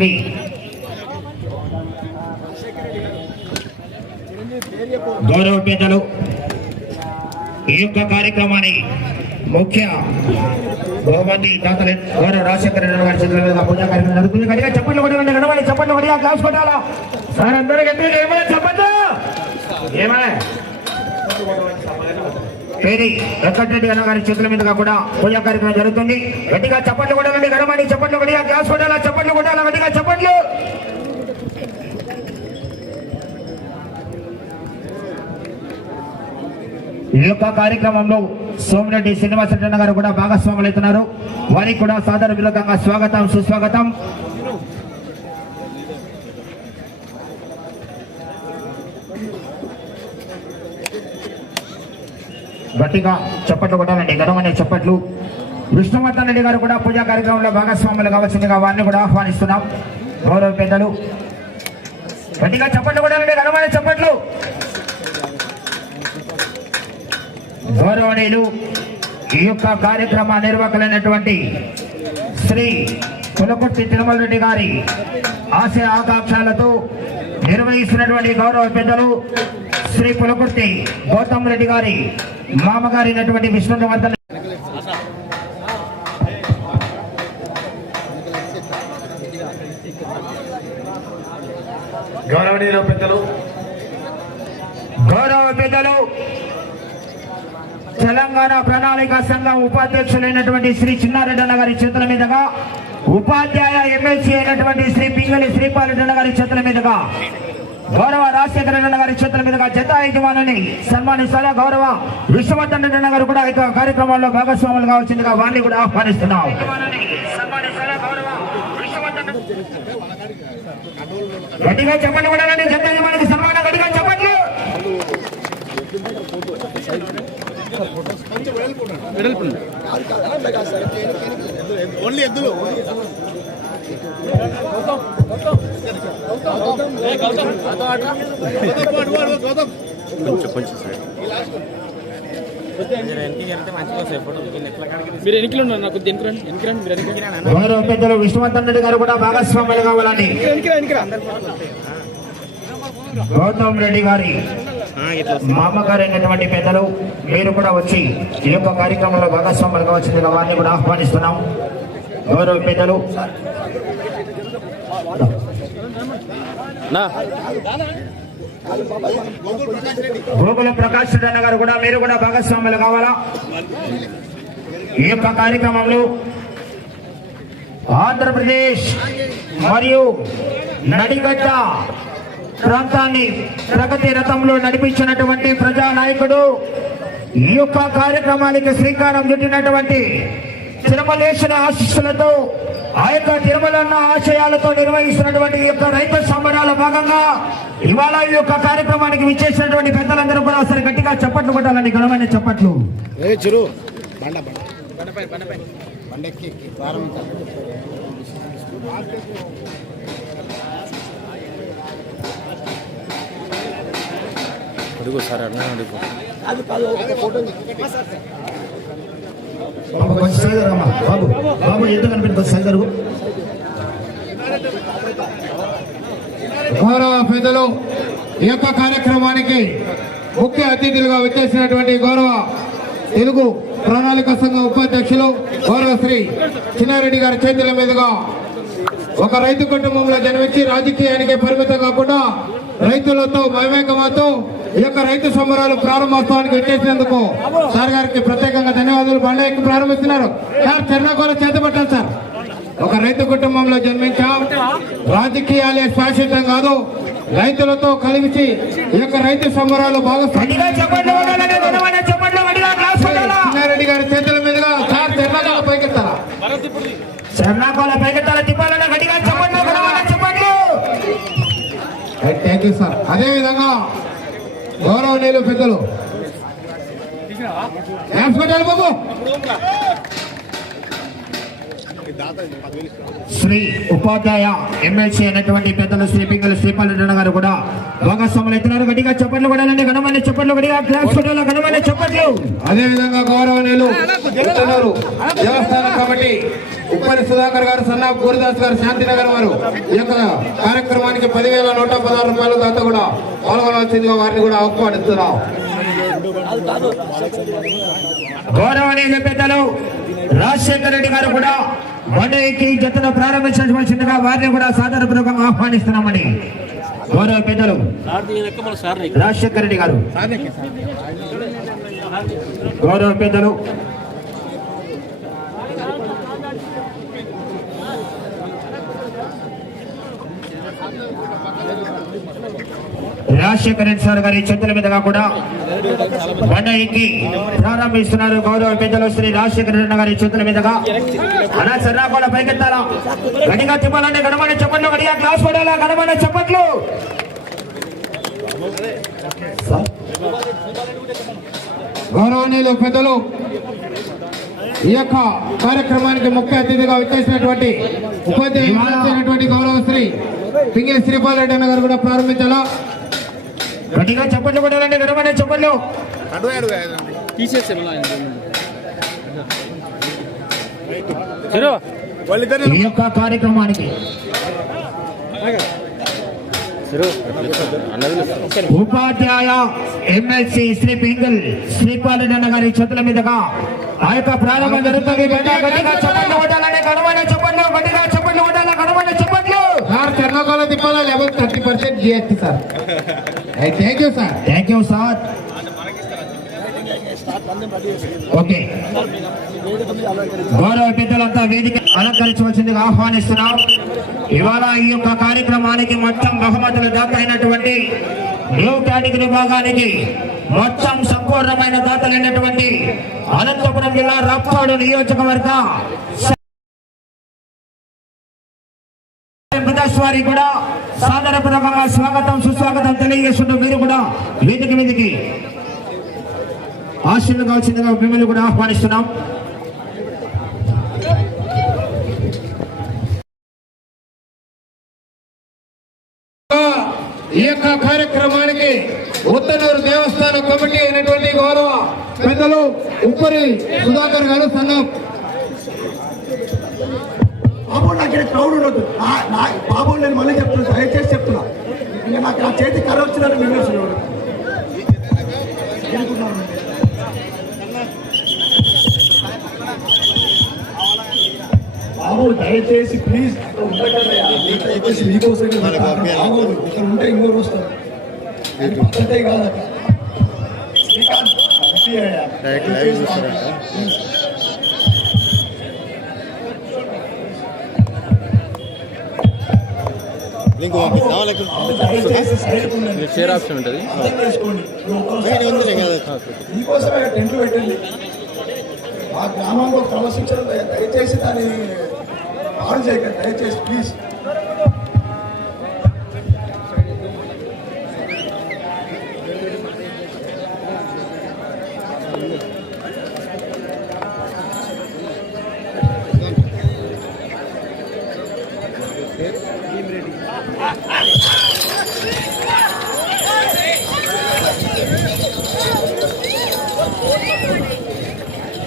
శ్రీ గౌరవ పెద్దలు ఈ యొక్క కార్యక్రమాన్ని ముఖ్య బహుమతి దాతలు గౌరవ రాజశేఖర రెడ్డి గారి చేతుల మీదుగా పూజా కార్యక్రమం జరుగుతుంది. గట్టిగా చప్పట్లు కొట్టాలండి గడవాలి చప్పట్లు కొట్టిగా క్లాస్ కొట్టాలా? సార్ అందరూ గట్టిగా ఏమైనా చెప్పండి ఏమైనా పేరి వెంకటరెడ్డి అన్న గారి చేతుల మీదుగా కూడా పూజా కార్యక్రమం జరుగుతుంది. గట్టిగా చప్పట్లు కొట్టాలండి గడమని చప్పట్లు కొట్టిగా గ్యాస్ కొట్టాలా చప్పట్లు కొట్టాలా గట్టిగా చప్పట్లు. ఈ యొక్క కార్యక్రమంలో సోమిరెడ్డి శ్రీనివాసరెడ్డి గారు కూడా భాగస్వాములు అవుతున్నారు వారికి కూడా సాదర విలోకంగా స్వాగతం సుస్వాగతం. గట్టిగా చప్పట్లు కొట్టాలండి. గడవనే చప్పట్లు. విష్ణువర్ధన్ రెడ్డి గారు కూడా పూజా కార్యక్రమంలో భాగస్వాములు కావాల్సిందిగా వారిని కూడా ఆహ్వానిస్తున్నాం. గౌరవ పెద్దలు. గట్టిగా చప్పట్లు కొట్టాలండి. గడవనే చప్పట్లు. గౌరవనీయులు ఈ యొక్క కార్యక్రమ నిర్వాహకులైనటువంటి శ్రీ కులకుర్తి తిరుమల రెడ్డి గారి ఆశయ ఆకాంక్షలతో నిర్వహిస్తున్నటువంటి గౌరవ పెద్దలు శ్రీ కులకుర్తి గౌతమ్ రెడ్డి గారి మామగారైనటువంటి విష్ణువర్ధన్ గౌరవనీయులు పెద్దలు. గౌరవ పెద్దలు తెలంగాణ ప్రణాళిక సంఘం ఉపాధ్యక్షులైనటువంటి శ్రీ చిన్నారెడ్డి అన్న గారి చేతుల మీదుగా ఉపాధ్యాయ ఎమ్మెల్సీ అయినటువంటి శ్రీ పింగళి శ్రీపాలరెడ్డి అన్న గారి చేతుల మీదుగా. గౌరవ రాజశేఖర రెడ్డి అన్న గారి చేతుల మీదుగా జత యజమానిని సన్మానిస్తారా గౌరవ విశ్వవర్ధన్ రెడ్డి అన్న గారు కూడా ఈ కార్యక్రమంలో భాగస్వాములు కావాల్సిందిగా వారిని కూడా ఆహ్వానిస్తున్నాం. గట్టిగా చెప్పండి కూడా జత యజమానికి సన్మానం గట్టిగా చెప్పండి. ఓన్లీ ఎద్దులు. మీరు ఎన్నికలు ఉన్నారు నాకు గౌరవ పెద్దలు విష్ణువర్ధన్ రెడ్డి గారు కూడా భాగస్వాములు కావాలని గౌతమ్ రెడ్డి గారి మామగారు అయినటువంటి పెద్దలు మీరు కూడా వచ్చి ఈ యొక్క కార్యక్రమంలో భాగస్వాములు కావాల్సిందిగా వారిని కూడా ఆహ్వానిస్తున్నాం. గౌరవ పెద్దలు? నా. గోకుల ప్రకాష్ రెడ్డి అన్న గారు కూడా మీరు కూడా భాగస్వాములు కావాలా? ఈ యొక్క కార్యక్రమంలో ఆంధ్రప్రదేశ్ మరియు నడిగడ్డ ప్రాంతాన్ని ప్రగతి రథంలో నడిపించినటువంటి ప్రజా నాయకుడు ఈ యొక్క కార్యక్రమానికి శ్రీకారం చుట్టినటువంటి తిరుమలేశ్వర ఆశీస్సులతో ఆ యొక్క తిరుమలన్న ఆశయాలతో నిర్వహిస్తున్నటువంటి ఈ యొక్క రైతు సంబరాల భాగంగా ఇవాళ ఈ యొక్క కార్యక్రమానికి విచ్చేసినటువంటి పెద్దలందరూ కూడా ఒకసారి గట్టిగా చప్పట్లు కొట్టాలండి ఘనమైన చప్పట్లు. బండెక్కి ప్రారంభించాలి అడుగు సార్ అన్న అడుగు. బాబు కొంచెం బాబు బాబు ఎందుకు కనిపించదు కొంచెం గౌరవ పెద్దలు ఈ యొక్క కార్యక్రమానికి ముఖ్య అతిథులుగా వచ్చేసినటువంటి గౌరవ తెలుగు ప్రణాళిక సంఘం ఉపాధ్యక్షులు గౌరవ శ్రీ చిన్నారెడ్డి గారి చేతుల మీదుగా ఒక రైతు కుటుంబంలో జన్మించి రాజకీయానికి పరిమితం కాకుండా రైతులతో మమేకమవుతూ ఈ యొక్క రైతు సంబరాలు ప్రారంభోత్సవానికి వచ్చేసినందుకు సార్ గారికి ప్రత్యేకంగా ధన్యవాదాలు. బండ ఎక్కి ప్రారంభిస్తున్నారు. సార్ చెన్నకోల చేతపట్టాలి సార్. ఒక రైతు కుటుంబంలో జన్మించాం. రాజకీయాలే శాశ్వతం కాదు. రైతులతో కలిసి ఈ యొక్క రైతు సంబరాలు బాగా చిన్నారెడ్డి గారి చేతుల మీదుగా సార్ చెన్నకోల పైకెత్తారా చెన్నాకోల పైకెత్తాల? తిప్పాలన్న గట్టిగా చప్పట్లు థ్యాంక్ యూ సార్. అదే విధంగా గౌరవనీయులు పెద్దలు. బాబు. శ్రీ ఉపాధ్యాయ ఎమ్మెల్సీ అయినటువంటి పెద్దలు శ్రీ పింగళ శ్రీపాలరెడ్డి గారు కూడా భాగస్వాములు అవుతున్నారు. గట్టిగా చప్పట్లు కొడాలండి ఘనమైన చప్పట్లు గట్టిగా క్లాస్ కొట్టాలి? ఘనమైన చప్పట్లు. అదే విధంగా గౌరవనీయులు దేవస్థాన కమిటీ ఉప్పరి సుధాకర్ గారు సన్నా పూరిదాస్ గారు శాంతినగర్ వారు ఈ యొక్క కార్యక్రమానికి పదివేల నూట పదహారు రూపాయల దాత కూడా పాల్గొనవలసిందిగా వారిని కూడా ఆహ్వానిస్తున్నాం. గౌరవనీయ పెద్దలు రాజశేఖర రెడ్డి గారు కూడా బండికి జతను ప్రారంభించవలసిందిగా వారిని కూడా సాదరపూర్వకంగా ఆహ్వానిస్తున్నామని గౌరవ పెద్దలు రాజశేఖర రెడ్డి గారు. గౌరవ పెద్దలు. రాజశేఖర రెడ్డి సార్ గారి చేతుల మీదుగా కూడా బండకి ప్రారంభిస్తున్నారు. గౌరవ పెద్దలు శ్రీ రాజశేఖర రెడ్డి గారి చేతుల మీదుగా. అలా కూడా పైకెత్తాలా? గడిగా చెప్పాలంటే గడమని చెప్పట్లు గడిగా క్లాస్ పడాలా? గడమని చెప్పట్లు? గౌరవనీయులు పెద్దలు ఈ యొక్క కార్యక్రమానికి ముఖ్య అతిథిగా వచ్చేసినటువంటి ఉపాధ్యాయులు గౌరవశ్రీ పింగిలి శ్రీపాల్ రెడ్డి అన్న గారు కూడా ప్రారంభించాలా? గడిగా చెప్పట్లు కొడాలంటే గడమని చెప్పట్లు. ఈ యొక్క కార్యక్రమానికి ఉపాధ్యాయ ఎమ్మెల్సీ శ్రీ పింగల్ శ్రీపాలరెడ్డి గారి చేతుల మీదుగా ఆ యొక్క ప్రారంభం జరుగుతుంది. గట్టిగా గట్టిగా చెప్పట్లు కొట్టాలని గడమని చెప్పట్లు గట్టిగా చెప్పట్లు కొట్టాలి గడమని చెప్పట్లు. సార్ చెన్నకోల తిప్పాలా? Level thirty percent GST sir. Thank you sir thank you sir okay గౌరవ పెద్దలంతా వేదిక అలంకరించవలసిందిగా ఆహ్వానిస్తున్నాం. ఇవాళ ఈ యొక్క కార్యక్రమానికి మొత్తం బహుమతులు దాత అయినటువంటి న్యూ కేటగిరీ విభాగానికి మొత్తం సంపూర్ణమైన దాతలైనటువంటి అనంతపురం జిల్లా రప్పాడు నియోజకవర్గ కూడా సాదరపూర్వకంగా స్వాగతం సుస్వాగతం తెలియజేస్తుంటూ మీరు కూడా వేదిక మీదకి ఆశీర్లు కావాల్సిందిగా మిమ్మల్ని కూడా ఆహ్వానిస్తున్నాం. ఈ యొక్క కార్యక్రమానికి ఉత్తనూరు దేవస్థాన కమిటీ అయినటువంటి గౌరవ పెద్దలు ఉప్పరి సుధాకర్ గారు సంఘం. బాబు నాకు ఇక్కడ క్రౌడ్ ఉండొద్దు. నా- బాబు నేను మళ్ళీ చెప్తున్నా దయచేసి చెప్తున్నా. ఇంకా నాకు నా చేతి కర్ర నేను చూడు బాబు దయచేసి ప్లీజ్ దయచేసి మీకోసం బాగోదు ఇక్కడ ఉంటే ఇంకోరు వస్తారు పద్ధతే కాదు అక్కడ. శ్రీకాంత్. గట్టి లింక్ సైడ్ ఉండండి. షేర్ ఆప్షన్ ఉంటుంది. కదా. మీకోసమే టెంట్లు పెట్టింది. మా గ్రామంలో క్రమశిక్షణ దయ- దయచేసి దాన్ని పాడు చేయకండి. దయచేసి ప్లీజ్.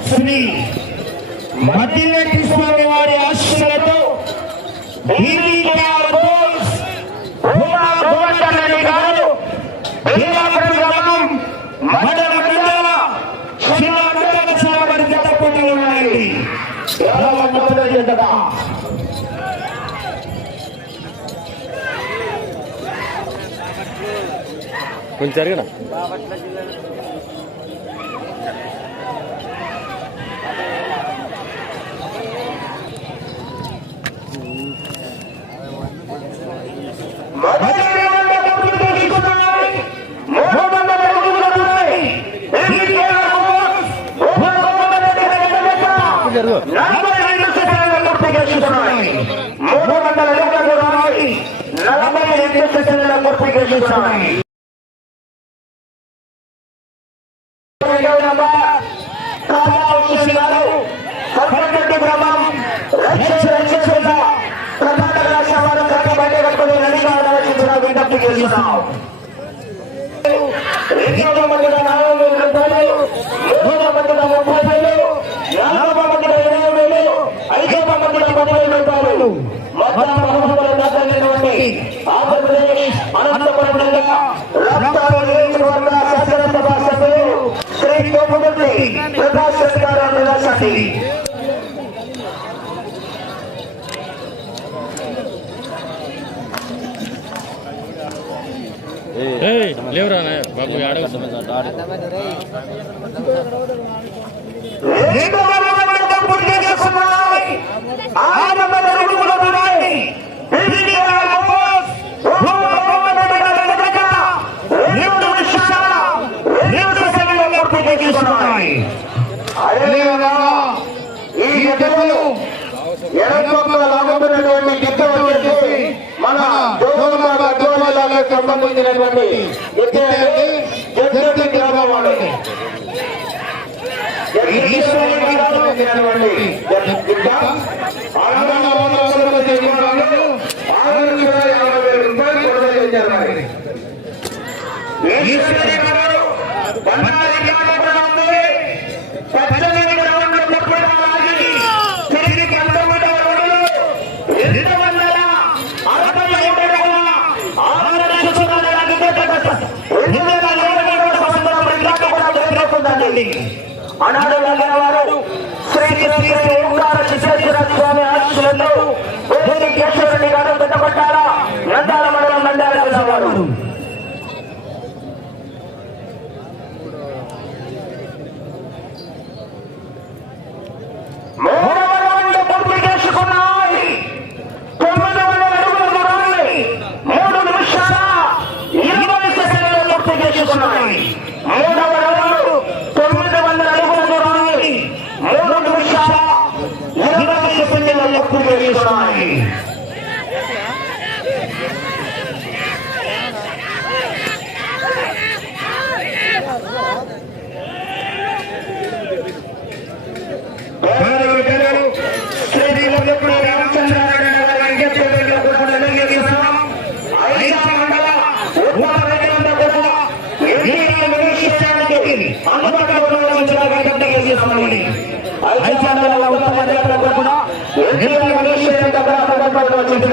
శ్రీ మద్దిరెడ్డి స్వామి వారి ఆశీస్సులతో బీవీకేఆర్ బోయ్స్ భూమా గోవర్ధనరెడ్డి గారు భీమాపురం గ్రామం మండల కిందాల జిల్లా నూతన జిల్లా జత పోటీలు ఉన్నాయండి గ్రామ ముత్తల జతగా కొంచెం జరగడం జరుగు నలభై రెండు సెషన్ల పూర్తి చేస్తున్నాయి శ్రీ గోపతి ప్రకాశ్ గారు నిరాశ లేవురా బాబు ఆడ సంబంధించినటువంటి విద్యార్థి ఈశ్వర చెప్పండి అనాడు వారు శ్రీ శ్రీ ఓంకార సిద్ధేశ్వర స్వామి ఆశీస్సులతో వేరు పెట్టబడ్డారా నందాల మండలం నందాల వారు tonight.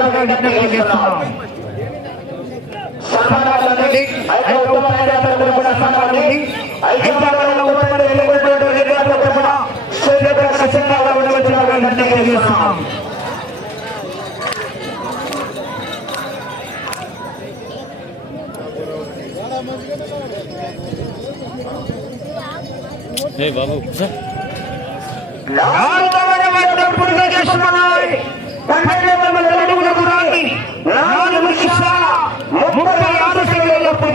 लगा करने के लिए सामना करने ऐसा उपाय रहता है बड़ा सामना नहीं ऐसा वाला उपाय रहता है बड़ा रहता है बड़ा से लेकर सचिन वाला बड़ा बच्चा लगा करने के लिए साम हे बाबू लाल दवाने वाले पुरुष के समान पंडित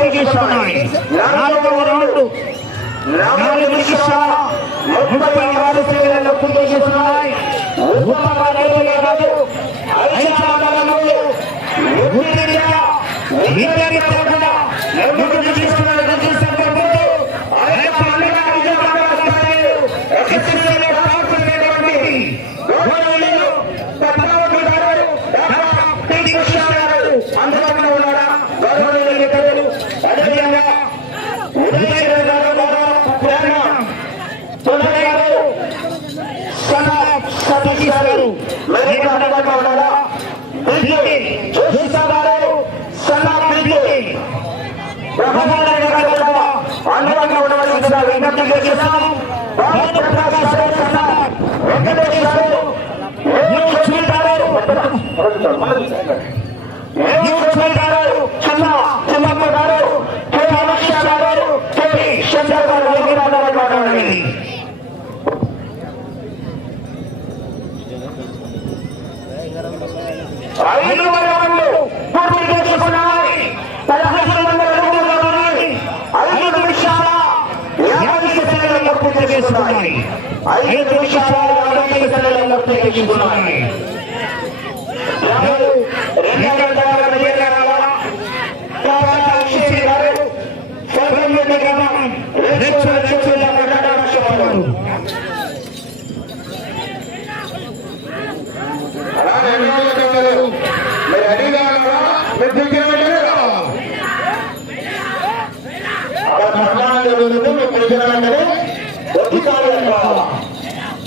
తిరిగిస్తున్నాయి నాలుగవ రౌండ్ నాలుగు నిమిషాల ముప్పై ఆరు సెకండ్లు పూర్తి చేస్తున్నాయి. కాదు ఐదు ఇద్దరి తరఫున కూడా విజ్ఞప్తి చేస్తున్నాం. వెంకటేశ్వర ఐదు నిమిషాల నలభై సెకండ్లలో ఉపయోగించుకున్నాయి Obrigado,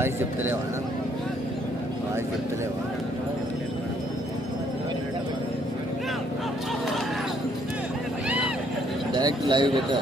వాయిస్ చెప్తలేవా వాయిస్ చెప్తలేవా డైరెక్ట్ లైవ్ పెట్టా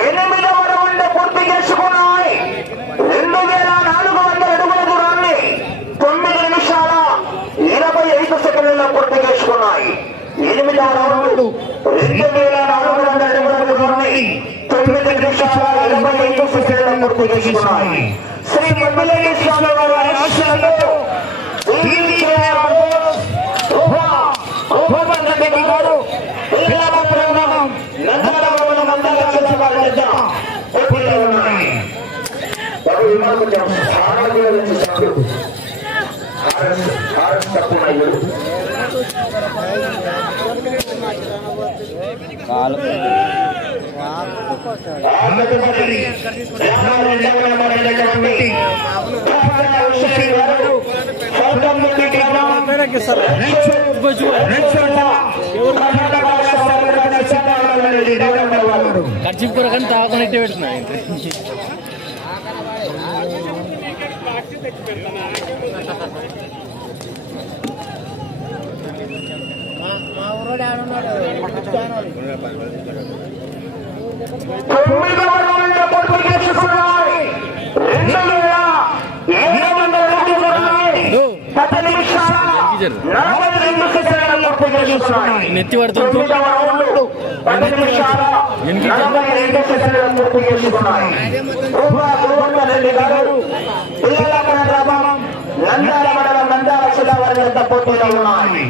ఎనిమిదవ రౌండ్ పూర్తి చేసుకున్నాయి రెండు వేల నాలుగు వందల అడుగుల దూరాన్ని తొమ్మిది నిమిషాల ఇరవై ఐదు సెకండ్లలో పూర్తి చేసుకున్నాయి ఎనిమిదవ రౌండ్ రెండు వేల నాలుగు వందల అడుగుల దూరాన్ని తొమ్మిది నిమిషాల ఇరవై ఐదు సెకండ్ల పూర్తి చేసుకున్నాయి శ్రీ మమ్మలేని స్వామి వారు ఖర్చు కొరకని తాగనట్టే తొమ్మిదవ రౌండ్ పూర్తి చేసుకున్నాయి. రెండు వేల ఏడు వందల అడుగులు ఉన్నాయి. పది నిమిషాల నలభై రెండు సెకండ్లలో పూర్తి చేసుకున్నాయి. నెత్తి పడుతుంది. తొమ్మిదవ రౌండ్ పది నిమిషాల నలభై రెండు సెకండ్లలో పూర్తి చేసుకున్నాయి. రూపా గోవర్ధన్ రెడ్డి గారు నెత్తి పడుతుంది నందాల మండలం నందాల జిల్లా వారి పోటీలో ఉన్నాయి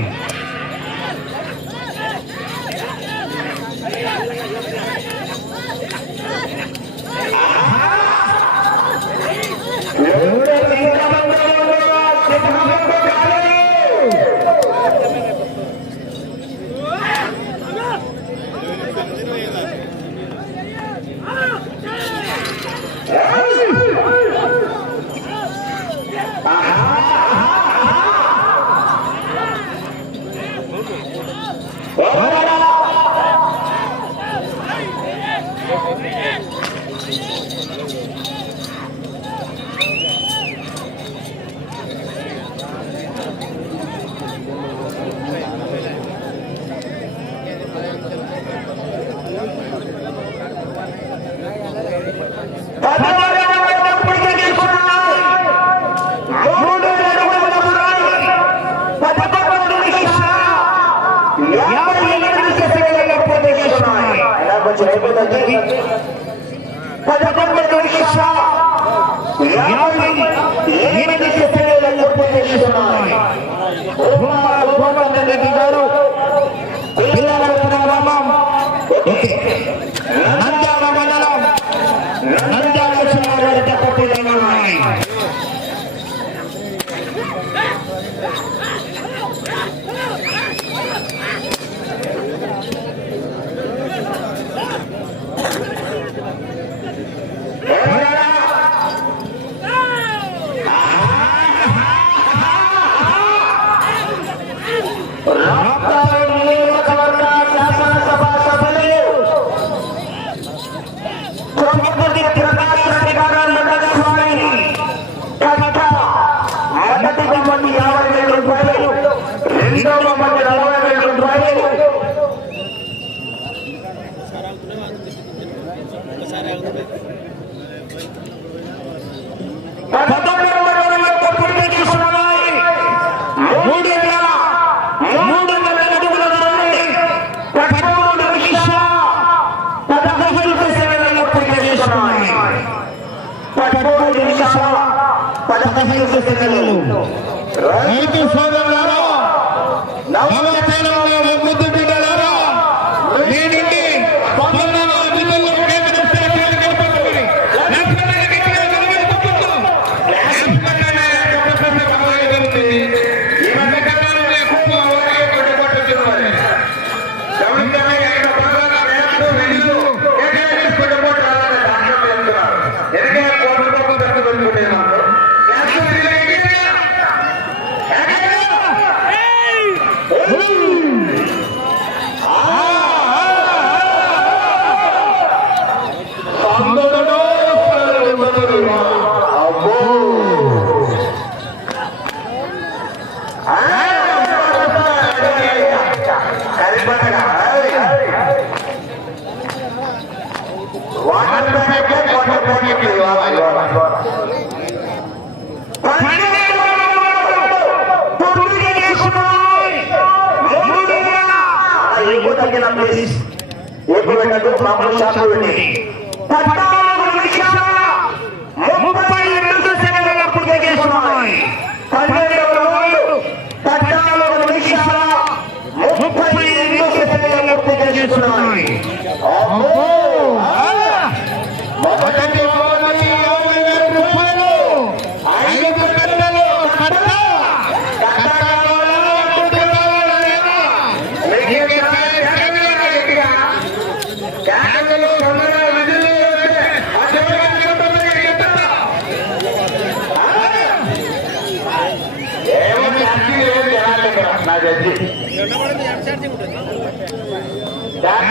वजह बदलेगी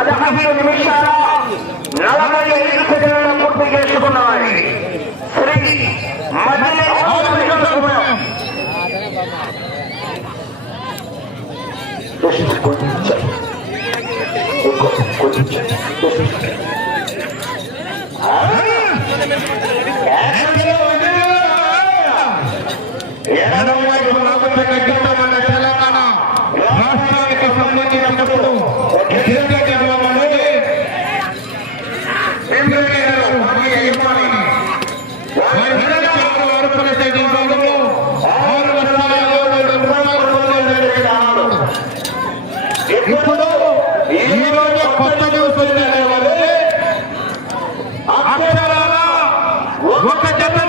మదహబీలు నిమిషాల నలభై ఐదు సెకండ్ల పూర్తి చేసుకున్నాయి శ్రీ మధ్య Mata